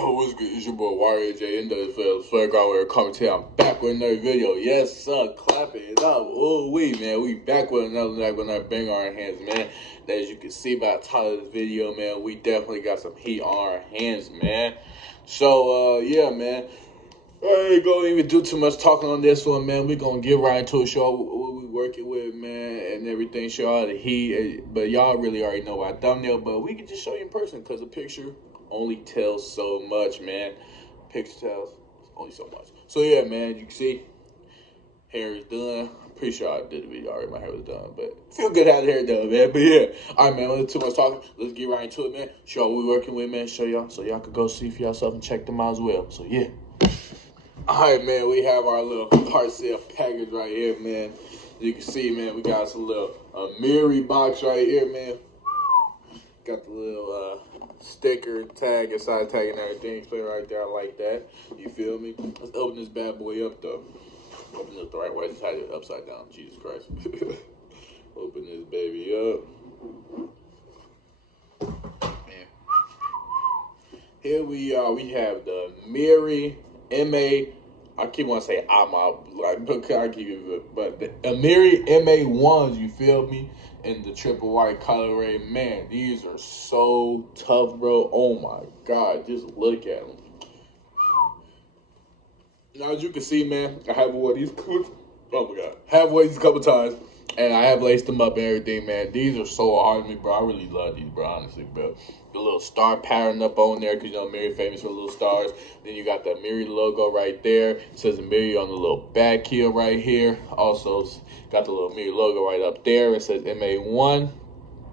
Yo, what's good? It's your boy Warrior J in the Playground where commentary. I'm back with another video. Yes, sir. Clap it up. Oh, man. We back with another banger on our hands, man. As you can see by the title of this video, man, we definitely got some heat on our hands, man. So, yeah, man. I ain't gonna even do too much talking on this one, man. We're gonna get right into a show what we working with, man, and everything. Show all the heat, but y'all really already know by thumbnail. But we can just show you in person because the picture only tells so much, man. Picture tells only so much. So yeah, man, you can see hair is done. I'm pretty sure I did the video already. My hair was done, but feel good having hair done, man. But yeah, all right, man. Don't too much talking. Let's get right into it, man. Show what we working with, man. Show y'all so y'all could go see for yourself and check them out as well. So yeah. All right, man, we have our little hard sale package right here, man. You can see, man, we got some little Amiri box right here, man. Got the little sticker tag, inside tag and everything. Play right there, I like that. You feel me? Let's open this bad boy up, though. Open it the right way. Just had it upside down. Jesus Christ. Open this baby up. Man. Here we are. We have the Amiri MA. I keep wanting to say but the Amiri MA-1s, you feel me? In the triple white colorway, man, these are so tough, bro. Oh my God, just look at them. Now, as you can see, man, I have worn these. Oh my God, have worn these a couple times, and I have laced them up and everything, man. These are so hard to me, bro. I really love these, bro. Honestly, bro. The little star pattern up on there, because you know Amiri famous for little stars. Then you got the Amiri logo right there. It says Amiri on the little back heel right here. Also got the little Amiri logo right up there. It says MA-1.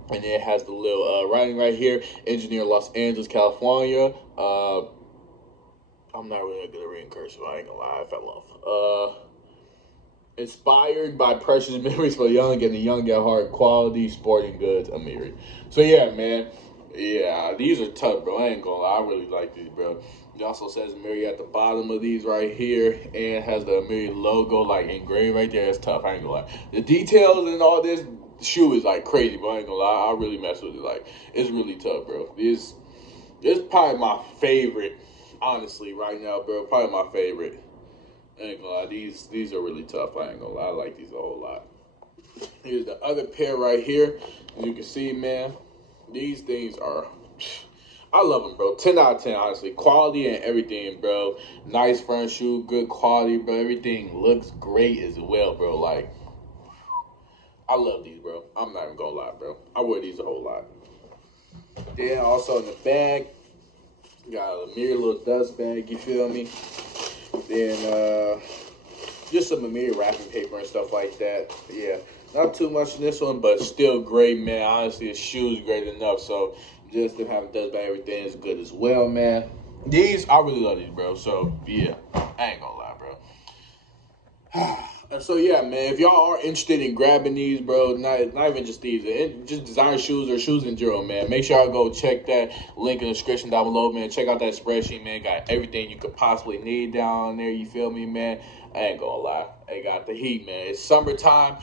And then it has the little writing right here. Engineer, Los Angeles, California. I'm not really good at reading cursive. I ain't gonna lie, I fell off. Inspired by precious memories for the young and the young at heart, quality sporting goods, Amiri. So yeah, man. Yeah, these are tough, bro. I ain't gonna lie. I really like these, bro. It also says Amiri at the bottom of these right here, and has the Amiri logo like engraved right there. It's tough. I ain't gonna lie. The details and all this shoe is like crazy, bro. I ain't gonna lie. I really mess with it. Like, it's really tough, bro. This probably my favorite, honestly, right now, bro. Probably my favorite. I ain't gonna lie. These are really tough. I ain't gonna lie. I like these a whole lot. Here's the other pair right here. As you can see, man. These things are, I love them, bro. 10 out of 10, honestly. Quality and everything, bro. Nice front shoe, good quality, bro. Everything looks great as well, bro. Like, I love these, bro. I'm not even gonna lie, bro. I wear these a whole lot. Then also in the bag, got a Amiri little dust bag, you feel me? Then just some Amiri wrapping paper and stuff like that. Yeah. Not too much in this one, but still great, man. Honestly, the shoe's great enough. So just them having dust by everything is good as well, man. These, I really love these, bro. So yeah, I ain't gonna lie, bro. So yeah, man, if y'all are interested in grabbing these, bro, not even just these, just designer shoes or shoes in general, man, make sure y'all go check that link in the description down below, man. Check out that spreadsheet, man. Got everything you could possibly need down there, you feel me, man? I ain't gonna lie. They got the heat, man. It's summertime.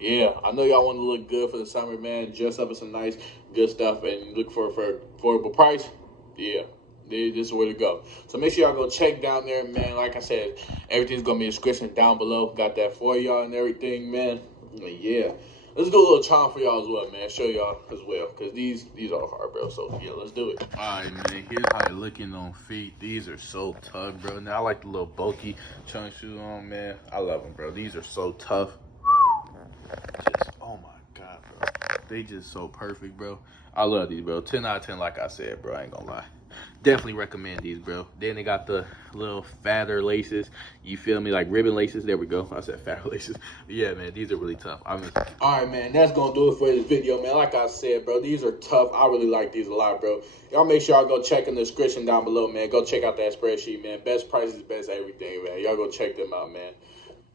Yeah, I know y'all want to look good for the summer, man. Dress up with some nice, good stuff and look for affordable price. Yeah, this is where to go. So make sure y'all go check down there, man. Like I said, everything's going to be in the description down below. Got that for y'all and everything, man. Yeah. Let's do a little charm for y'all as well, man. Show y'all as well, because these are hard, bro. So, yeah, let's do it. All right, man. Here's how they're looking on feet. These are so tough, bro. Now, I like the little bulky chunk shoes on, man. I love them, bro. These are so tough. Just, oh my God, bro. They just so perfect, bro. I love these, bro. 10 out of 10, like I said, bro. I ain't gonna lie. Definitely recommend these, bro. Then they got the little fatter laces. You feel me? Like ribbon laces. There we go. I said fatter laces. But yeah, man. These are really tough. All right, man. That's gonna do it for this video, man. Like I said, bro. These are tough. I really like these a lot, bro. Y'all make sure y'all go check in the description down below, man. Go check out that spreadsheet, man. Best prices, best everything, man. Y'all go check them out, man.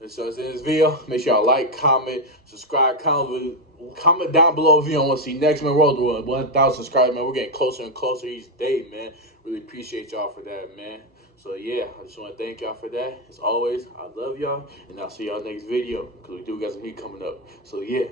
So it's in this video. Make sure y'all like, comment, subscribe, comment down below if you don't want to see next, man. We're on 1,000 subscribers, man. We're getting closer and closer each day, man. Really appreciate y'all for that, man. So yeah, I just want to thank y'all for that. As always, I love y'all, and I'll see y'all next video because we do got some heat coming up. So yeah.